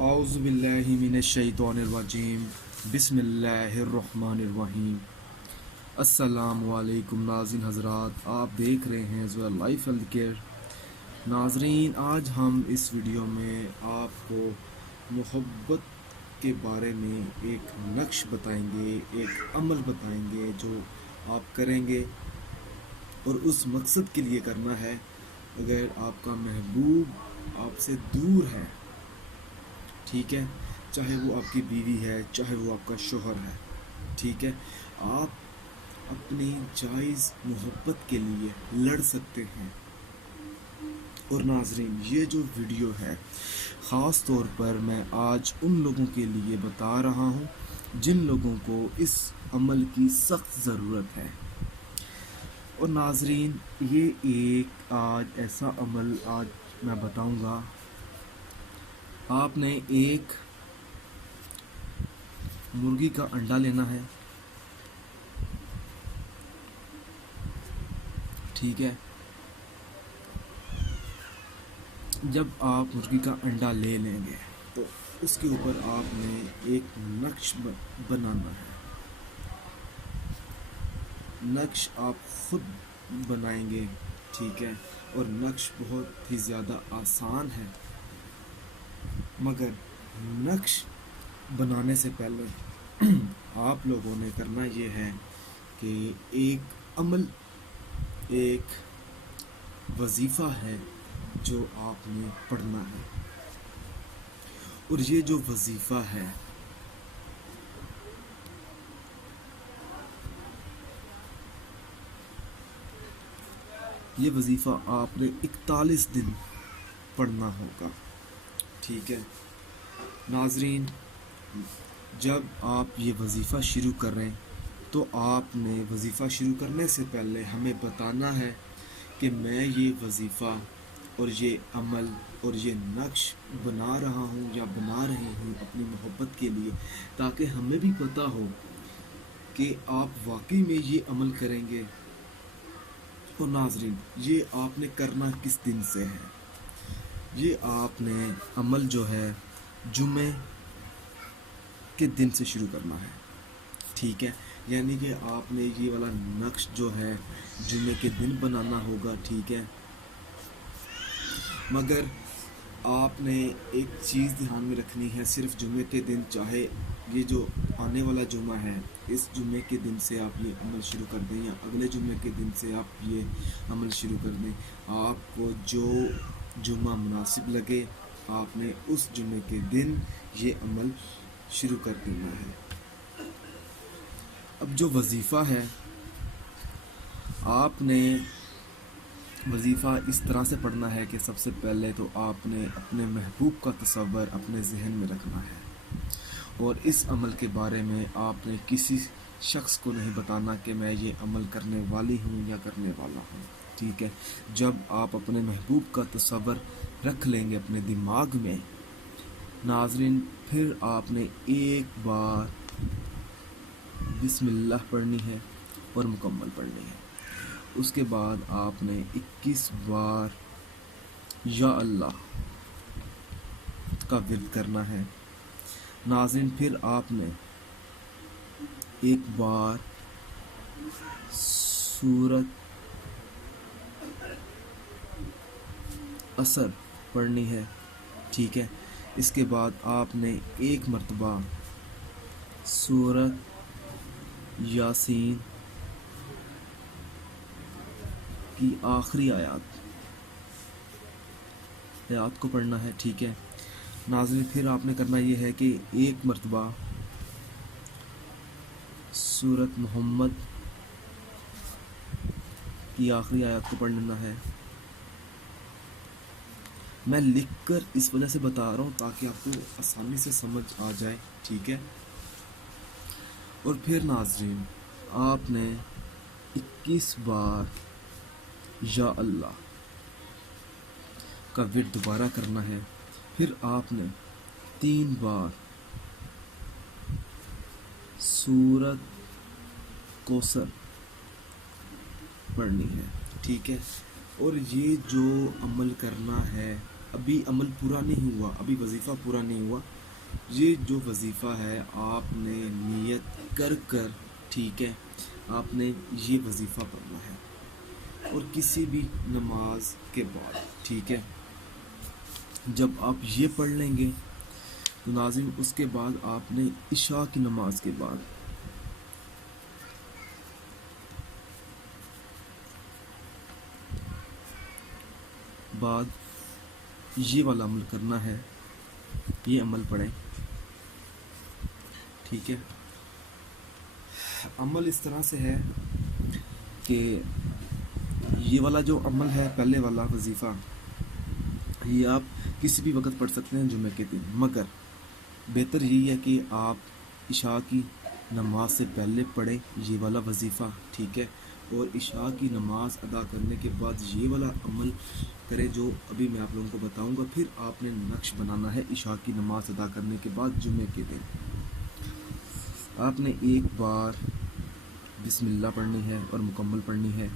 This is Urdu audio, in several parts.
اعوذ باللہ من الشیطان الرجیم بسم اللہ الرحمن الرحیم۔ السلام علیکم ناظرین حضرات، آپ دیکھ رہے ہیں زویا لائف ہیلتھ کیئر۔ ناظرین، آج ہم اس ویڈیو میں آپ کو محبت کے بارے میں ایک نقش بتائیں گے، ایک عمل بتائیں گے جو آپ کریں گے اور اس مقصد کے لیے کرنا ہے۔ اگر آپ کا محبوب آپ سے دور ہے، ٹھیک ہے، چاہے وہ آپ کی بیوی ہے، چاہے وہ آپ کا شوہر ہے، ٹھیک ہے، آپ اپنی جائز محبت کے لیے لڑ سکتے ہیں۔ اور ناظرین، یہ جو ویڈیو ہے خاص طور پر میں آج ان لوگوں کے لیے بتا رہا ہوں جن لوگوں کو اس عمل کی سخت ضرورت ہے۔ اور ناظرین، یہ ایک آج ایسا عمل آج میں بتاؤں گا۔ آپ نے ایک مرغی کا انڈا لینا ہے، ٹھیک ہے۔ جب آپ مرغی کا انڈا لے لیں گے تو اس کے اوپر آپ نے ایک نقش بنانا ہے۔ نقش آپ خود بنائیں گے، ٹھیک ہے، اور نقش بہت ہی زیادہ آسان ہے، مگر نقش بنانے سے پہلے آپ لوگوں نے کرنا یہ ہے کہ ایک عمل، ایک وظیفہ ہے جو آپ نے پڑھنا ہے۔ اور یہ جو وظیفہ ہے یہ وظیفہ آپ نے 41 دن پڑھنا ہوگا، ٹھیک ہے۔ ناظرین، جب آپ یہ وظیفہ شروع کر رہے ہیں تو آپ نے وظیفہ شروع کرنے سے پہلے ہمیں بتانا ہے کہ میں یہ وظیفہ اور یہ عمل اور یہ نقش بنا رہا ہوں یا بنا رہی ہوں اپنی محبت کے لیے، تاکہ ہمیں بھی پتہ ہو کہ آپ واقعی میں یہ عمل کریں گے۔ اور ناظرین، یہ آپ نے کرنا کس دن سے ہے؟ یہ آپ نے عمل جو ہے جمعے کے دن سے شروع کرنا ہے، ٹھیک ہے۔ یعنی کہ آپ نے یہ والا نقش جو ہے جمعے کے دن بنانا ہوگا، ٹھیک ہے۔ مگر آپ نے ایک چیز دھیان میں رکھنی ہے، صرف جمعے کے دن، چاہے یہ جو آنے والا جمعہ ہے اس جمعے کے دن سے آپ یہ عمل شروع کر دیں یا اگلے جمعے کے دن سے آپ یہ عمل شروع کر دیں، آپ کو جو جمعہ مناسب لگے آپ نے اس جمعے کے دن یہ عمل شروع کر دینا ہے۔ اب جو وظیفہ ہے، آپ نے وظیفہ اس طرح سے پڑھنا ہے کہ سب سے پہلے تو آپ نے اپنے محبوب کا تصور اپنے ذہن میں رکھنا ہے، اور اس عمل کے بارے میں آپ نے کسی شخص کو نہیں بتانا کہ میں یہ عمل کرنے والی ہوں یا کرنے والا ہوں، ٹھیک ہے۔ جب آپ اپنے محبوب کا تصور رکھ لیں گے اپنے دماغ میں، ناظرین، پھر آپ نے ایک بار بسم اللہ پڑھنی ہے اور مکمل پڑھنی ہے۔ اس کے بعد آپ نے 21 بار یا اللہ کا ورد کرنا ہے۔ ناظرین، پھر آپ نے ایک بار سورۃ عصر پڑھنی ہے، ٹھیک ہے۔ اس کے بعد آپ نے ایک مرتبہ سورۃ یاسین کی آخری آیات کو پڑھنا ہے، ٹھیک ہے۔ ناظرین، پھر آپ نے کرنا یہ ہے کہ ایک مرتبہ سورۃ محمد کی آخری آیات کو پڑھنا ہے۔ میں لکھ کر اس وجہ سے بتا رہا ہوں تاکہ آپ کو آسانی سے سمجھ آ جائے، ٹھیک ہے۔ اور پھر ناظرین، آپ نے 21 بار یا اللہ کا ورد دوبارہ کرنا ہے۔ پھر آپ نے 3 بار سورۃ کوثر پڑھنی ہے، ٹھیک ہے۔ اور یہ جو عمل کرنا ہے ابھی عمل پورا نہیں ہوا، ابھی وظیفہ پورا نہیں ہوا. یہ جو وظیفہ ہے آپ نے نیت کر کر، ٹھیک ہے، آپ نے یہ وظیفہ پڑھنا ہے. اور کسی بھی نماز کے بعد، ٹھیک ہے، جب آپ یہ پڑھ لیں گے تو ناظرین اس کے بعد آپ نے عشاء کی نماز کے بعد یہ والا عمل کرنا ہے. یہ عمل پڑھیں، ٹھیک ہے. عمل اس طرح سے ہے کہ یہ والا جو عمل ہے، پہلے والا وظیفہ، یہ آپ کسی بھی وقت پڑھ سکتے ہیں جمعہ کے دن، مگر بہتر یہی ہے کہ آپ عشاء کی نماز سے پہلے پڑھیں یہ والا وظیفہ، ٹھیک ہے. اور عشاء کی نماز ادا کرنے کے بعد یہ والا عمل کریں جو ابھی میں آپ لوگوں کو بتاؤں گا. پھر آپ نے نقش بنانا ہے عشاء کی نماز ادا کرنے کے بعد جمعے کے دن. آپ نے ایک بار بسم اللہ پڑھنی ہے اور مکمل پڑھنی ہے،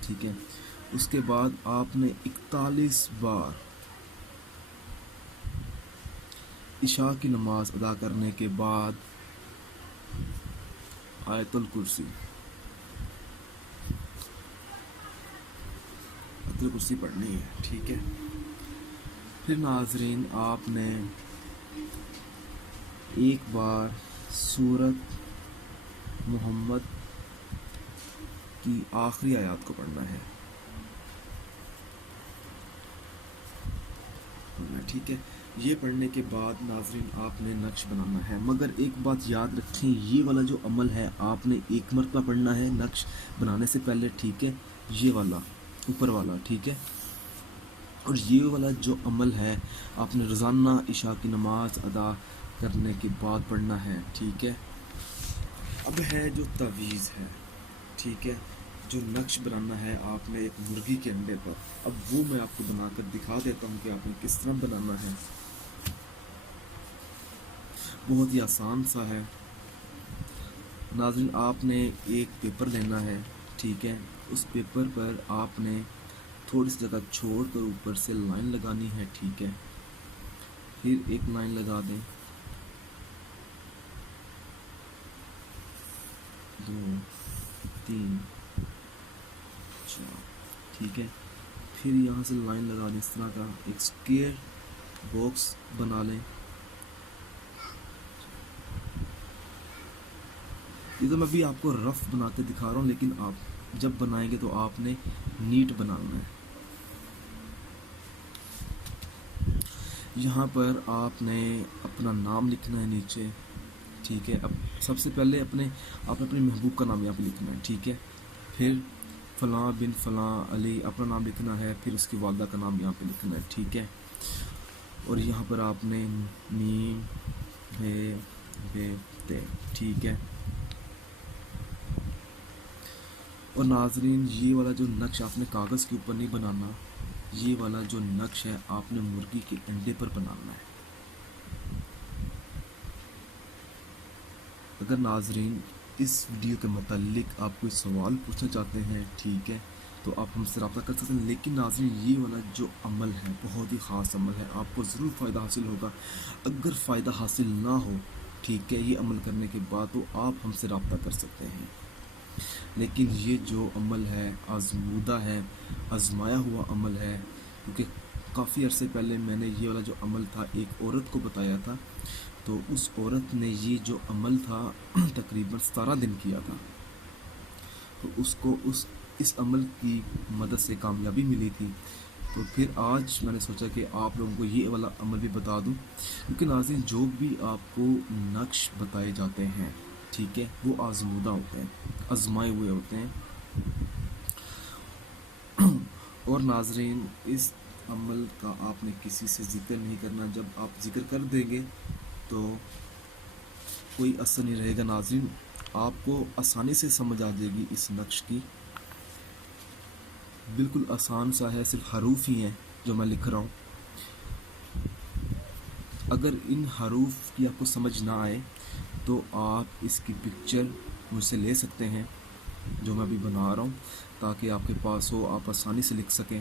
ٹھیک ہے. اس کے بعد آپ نے 41 بار عشاء کی نماز ادا کرنے کے بعد آیت الکرسی پڑھنی ہے، ٹھیک ہے. پھر ناظرین آپ نے ایک بار سورت محمد کی آخری آیات کو پڑھنا ہے، ٹھیک ہے. یہ پڑھنے کے بعد ناظرین آپ نے نقش بنانا ہے. مگر ایک بات یاد رکھیں، یہ والا جو عمل ہے آپ نے ایک مرتبہ پڑھنا ہے نقش بنانے سے پہلے، ٹھیک ہے. یہ والا اوپر والا، ٹھیک ہے. اور یہ والا جو عمل ہے آپ نے روزانہ عشاء کی نماز ادا کرنے کے بعد پڑھنا ہے، ٹھیک ہے. اب ہے جو تعویذ ہے، ٹھیک ہے، جو نقش بنانا ہے آپ نے ایک مرغی کے انڈے پر. اب وہ میں آپ کو بنا کر دکھا دیتا ہوں کہ آپ نے کس طرح بنانا ہے. بہت ہی آسان سا ہے ناظرین. آپ نے ایک پیپر لینا ہے، ٹھیک ہے. اس پیپر پر آپ نے تھوڑی سی جگہ چھوڑ کر اوپر سے لائن لگانی ہے، ٹھیک ہے. پھر ایک لائن لگا دیں، 2 3 4، ٹھیک ہے. پھر یہاں سے لائن لگا دیں، اس طرح کا ایک اسکوئر باکس بنا لیں. یہ تو میں بھی آپ کو رف بناتے دکھا رہا ہوں، لیکن آپ جب بنائیں گے تو آپ نے نیٹ بنانا ہے. یہاں پر آپ نے اپنا نام لکھنا ہے نیچے، ٹھیک ہے. اب سب سے پہلے آپ نے اپنے محبوب کا نام یہاں پہ لکھنا ہے، ٹھیک ہے. پھر فلاں بن فلاں علی اپنا نام لکھنا ہے. پھر اس کی والدہ کا نام یہاں پہ لکھنا ہے، ٹھیک ہے. اور یہاں پر آپ نے میم بے تے، ٹھیک ہے. اور ناظرین یہ والا جو نقش آپ نے کاغذ کے اوپر نہیں بنانا، یہ والا جو نقش ہے آپ نے مرغی کے انڈے پر بنانا ہے. اگر ناظرین اس ویڈیو کے متعلق آپ کوئی سوال پوچھنا چاہتے ہیں، ٹھیک ہے، تو آپ ہم سے رابطہ کر سکتے ہیں. لیکن ناظرین یہ والا جو عمل ہے بہت ہی خاص عمل ہے، آپ کو ضرور فائدہ حاصل ہوگا. اگر فائدہ حاصل نہ ہو، ٹھیک ہے، یہ عمل کرنے کے بعد، تو آپ ہم سے رابطہ کر سکتے ہیں. لیکن یہ جو عمل ہے آزمودہ ہے، آزمایا ہوا عمل ہے. کیونکہ کافی عرصے پہلے میں نے یہ والا جو عمل تھا ایک عورت کو بتایا تھا، تو اس عورت نے یہ جو عمل تھا تقریباً 17 دن کیا تھا. تو اس کو اس عمل کی مدد سے کامیابی ملی تھی. تو پھر آج میں نے سوچا کہ آپ لوگوں کو یہ والا عمل بھی بتا دوں. کیونکہ ناظرین جو بھی آپ کو نقش بتائے جاتے ہیں، ٹھیک ہے، وہ آزمودہ ہوتے ہیں، آزمائے ہوئے ہوتے ہیں. اور ناظرین اس عمل کا آپ نے کسی سے ذکر نہیں کرنا. جب آپ ذکر کر دیں گے تو کوئی اثر نہیں رہے گا. ناظرین آپ کو آسانی سے سمجھ آ جائے گی اس نقش کی. بالکل آسان سا ہے، صرف حروف ہی ہیں جو میں لکھ رہا ہوں. اگر ان حروف کی آپ کو سمجھ نہ آئے تو آپ اس کی پکچر مجھ سے لے سکتے ہیں جو میں ابھی بنا رہا ہوں، تاکہ آپ کے پاس ہو، آپ آسانی سے لکھ سکیں.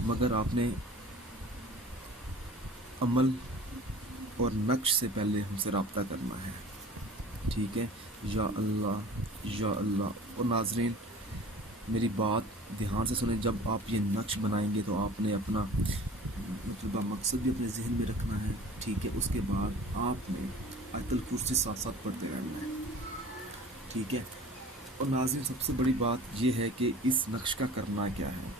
مگر آپ نے عمل اور نقش سے پہلے ہم سے رابطہ کرنا ہے، ٹھیک ہے؟ یا اللہ یا اللہ۔ اور ناظرین میری بات دھیان سے سنیں، جب آپ یہ نقش بنائیں گے تو آپ نے اپنا مطلب مقصد بھی اپنے ذہن میں رکھنا ہے، ٹھیک ہے؟ اس کے بعد آپ نے آیت الکرسی ساتھ ساتھ پڑھتے رہنا ہے، ٹھیک ہے؟ اور ناظرین سب سے بڑی بات یہ ہے کہ اس نقش کا کرنا کیا ہے۔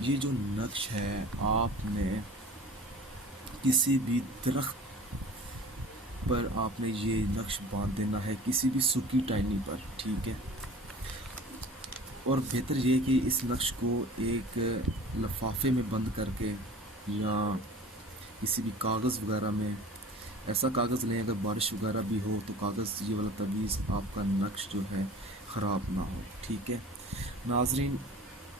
یہ جو نقش ہے آپ نے کسی بھی درخت پر آپ نے یہ نقش باندھ دینا ہے، کسی بھی سوکھی ٹہنی پر، ٹھیک ہے؟ اور بہتر یہ کہ اس نقش کو ایک لفافے میں بند کر کے یا کسی بھی کاغذ وغیرہ میں، ایسا کاغذ لیں اگر بارش وغیرہ بھی ہو تو کاغذ یہ والا تویز آپ کا نقش جو ہے خراب نہ ہو، ٹھیک ہے؟ ناظرین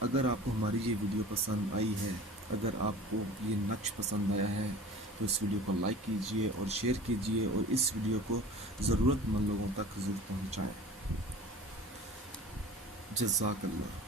اگر آپ کو ہماری یہ ویڈیو پسند آئی ہے، اگر آپ کو یہ نقش پسند آیا ہے تو اس ویڈیو کو لائک کیجئے اور شیئر کیجئے اور اس ویڈیو کو ضرورت مند لوگوں تک ضرور پہنچائیں۔ جزاک اللہ۔